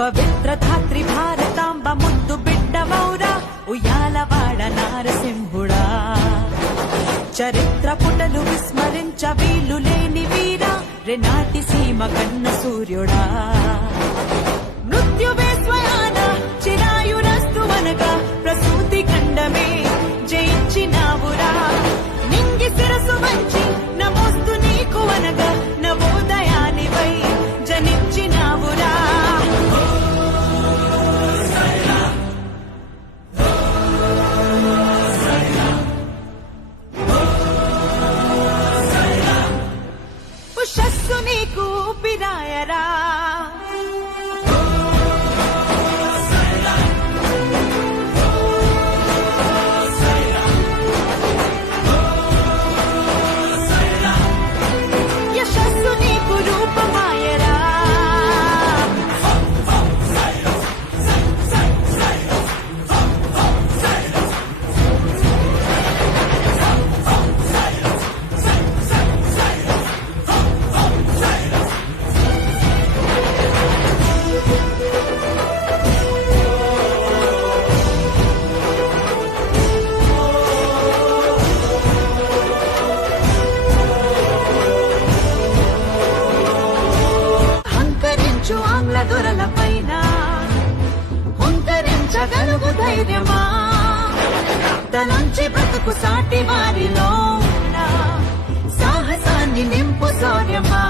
పవిత్ర ధాత్రి భారతాంబ ముద్దు బిడ్డవౌరా ఉయ్యాలవాడ నారసింహుడా. చరిత్ర పుటలు విస్మరించ వీలు లేని వీరా రెనాటి సీమ కన్న సూర్యుడా. మృత్యువే స్వయాన చిరాయురస్తువనగా ప్రసూతి ఖండమే జయించినావురా. నింగి శిరసు వంచి నమోస్తు నీకు అనగా నవోదయానివై జనించినావురా. ఉషస్సు నీకు పిరాయరా. యశస్సు నీకు రూపమాయరా. ఆంగ్ల దొరల పైన హుంకరించగలుగు ధైర్యమా. తనంచి బ్రతుకు సాటి వారిలో సాహసాన్ని నింపు శౌర్యమా.